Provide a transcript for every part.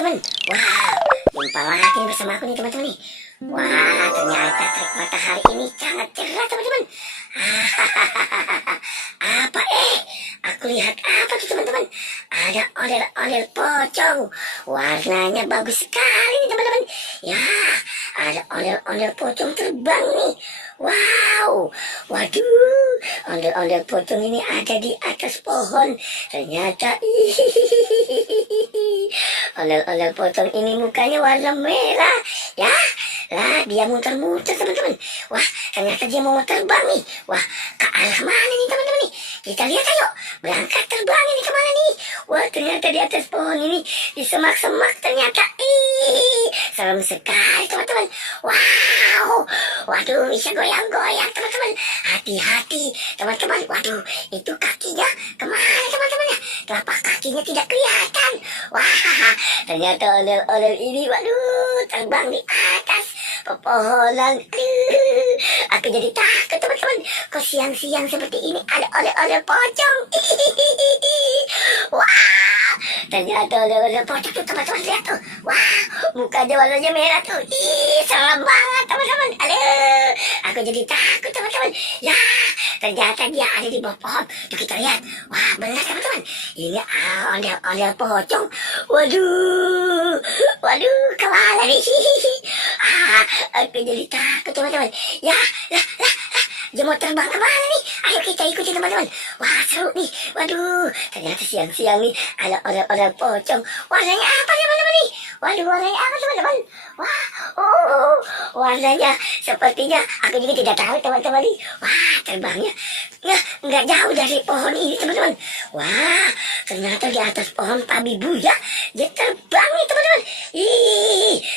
teman-teman. Wow, jumpa lagi nih bersama aku nih teman-teman nih. Wah, ternyata terik matahari ini sangat cerah teman-teman. Apa aku lihat apa tuh teman-teman? Ada ondel-ondel pocong. Warnanya bagus sekali nih teman-teman. Ya, ada ondel-ondel pocong terbang nih. Wow, waduh, ondel-ondel pocong ini ada di atas pohon. Ternyata, ondel-ondel pocong ini mukanya warna merah. Ya, lah dia muter-muter teman-teman. Wah, ternyata dia mau terbang nih. Wah, ke arah mana nih teman-teman nih? Kita lihat ayo. Berangkat terbang ini kemana nih? Wah, ternyata di atas pohon ini, di semak-semak ternyata. Serem sekali teman-teman. Wow, waduh bisa goyang-goyang teman-teman. Hati-hati teman-teman. Waduh, itu kakinya kemana teman-teman ya? Telapak kakinya tidak kelihatan. Wah, ternyata ondel-ondel ini waduh terbang di atas pepohonan. Aku jadi takut teman-teman. Kok siang-siang seperti ini ada ondel-ondel pocong. Wah, ternyata ondel-ondel pocong tuh teman-teman, lihat tuh. Wah, mukanya warnanya merah tuh. Serem banget teman-teman. Aduh, aku jadi takut teman-teman. Ya, ternyata dia ada di bawah pohon. Tuh kita lihat. Wah, benar teman-teman. Ini ondel-ondel pocong. Waduh, waduh, kemana nih? Aku jadi takut teman-teman. Ya, lah, dia mau terbang kemana nih? Ayo kita ikuti teman-teman. Wah, seru nih. Waduh, ternyata siang-siang nih ada ondel-ondel pocong. Warnanya apa teman-teman nih? Waduh, warnanya apa teman-teman? Wah, warnanya sepertinya aku juga tidak tahu teman-teman nih. Wah, terbangnya nggak jauh dari pohon ini teman-teman. Wah, ternyata di atas pohon tabibuya dia terbang nih teman-teman.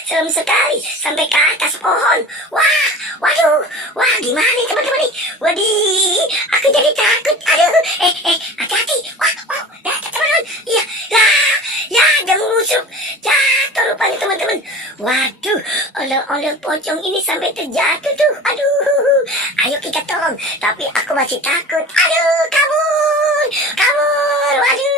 Serem sekali sampai ke atas pohon. Wah, waduh, wah gimana nih teman-teman nih? Wadih, aku jadi takut. Aduh, hati-hati. Wah, teman-teman. Iya, ya, jangan musuh. Jatuh rupanya teman-teman. Waduh, ondel-ondel pocong ini sampai terjatuh tuh. Aduh, ayo kita tolong. Tapi aku masih takut. Aduh, kabur. Waduh.